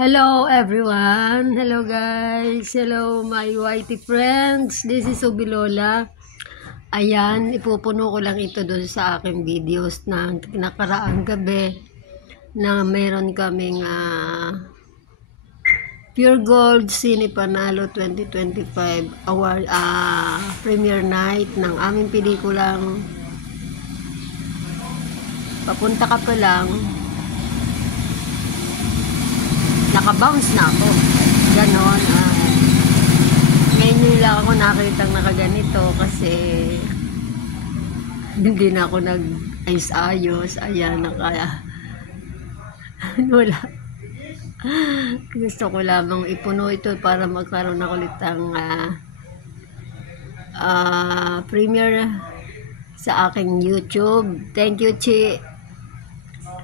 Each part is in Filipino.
Hello everyone. Hello guys. Hello my whitey friends. This is Ubilola. Ayan, ipupuno ko lang ito doon sa aking videos ng nakaraang gabi na meron kaming Pure Gold Cine Panalo 2025 award premiere night ng aming pelikulang Papunta Ka Pa Lang. Nakabounce na ako. Ganon. Ngayon lang ako nakitang nakaganito kasi hindi na ako nag-ayos-ayos. Ayan, wala. Gusto ko lamang ipuno ito para magkaroon ako ulit ng premiere sa aking YouTube. Thank you,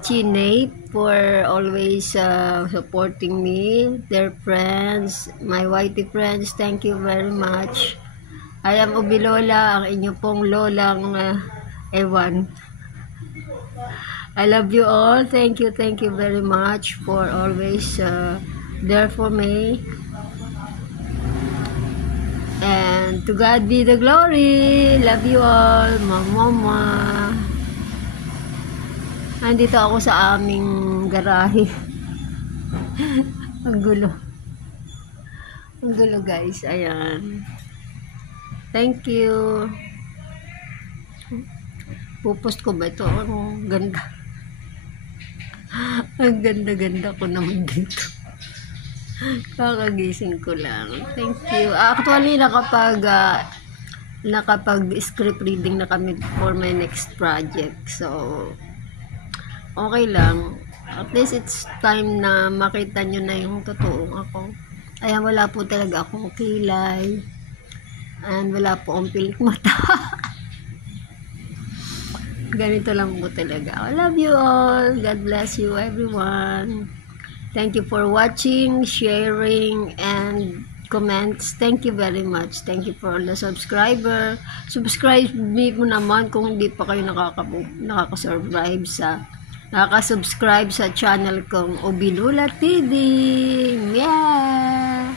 Chinay, for always supporting me, their friends, my whitey friends. Thank you very much. I am Ubilola, ang inyo pong lolang Ewan. I love you all. Thank you very much for always there for me. And to God be the glory. Love you all, mama. Andito ako sa aming garahe. Ang gulo. Ang gulo guys. Ayan. Thank you. Pupost ko ba ito? Ang ganda. Ang ganda-ganda ko naman dito. Kakagising ko lang. Thank you. Actually, nakapag-script reading na kami for my next project. So, okay lang. At least it's time na makita nyo na yung totoong ako. Ayan, wala po talaga akong kilay. And wala po akong pilik mata. Ganito lang po talaga. I love you all. God bless you everyone. Thank you for watching, sharing, and comments. Thank you very much. Thank you for all the subscriber. Subscribe me mo naman kung hindi pa kayo nakaka-subscribe sa channel kong Ubilola TV. Yeah!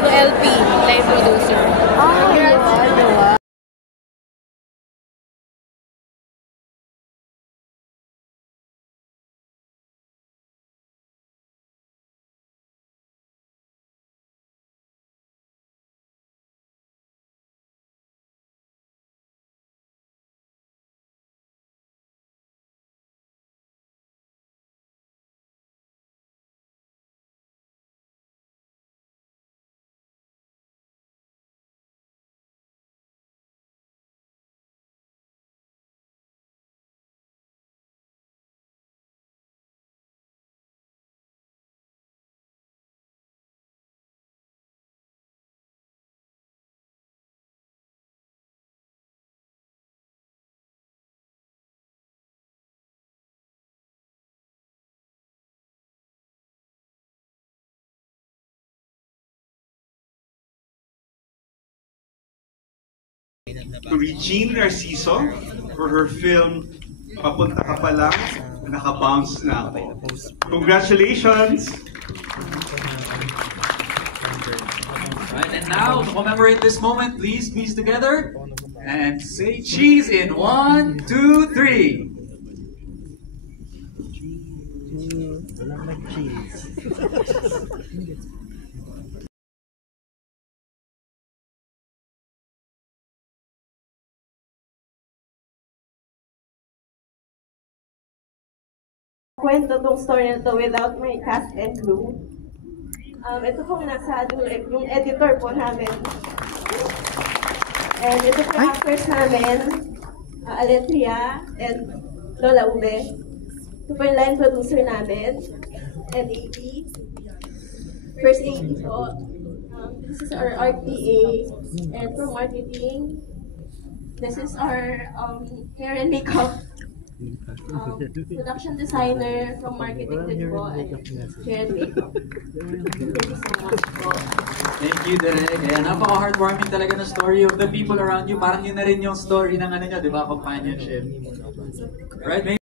LP, live producer. Regine Narciso for her film Papunta Ka Pa Lang, nakabounce na ako. Congratulations! everyone. And now, to commemorate this moment, please piece together and say cheese in 1, 2, 3. Kwento tong story na to without my cast and crew. Ito pong nasa yung editor po namin. And ito po yung actors namin, Aletria and Lola Ube. Ito po yung line producer namin, and AD. First AD po. This is our RTA, and from marketing, this is our hair and makeup. Production designer from marketing din po and hair and makeup. Thank you so much po. Thank you, Direk. Ayan, napaka-heartwarming talaga ng story of the people around you. Parang yun na rin yung story ng ano nyo, di ba? Companionship. Right?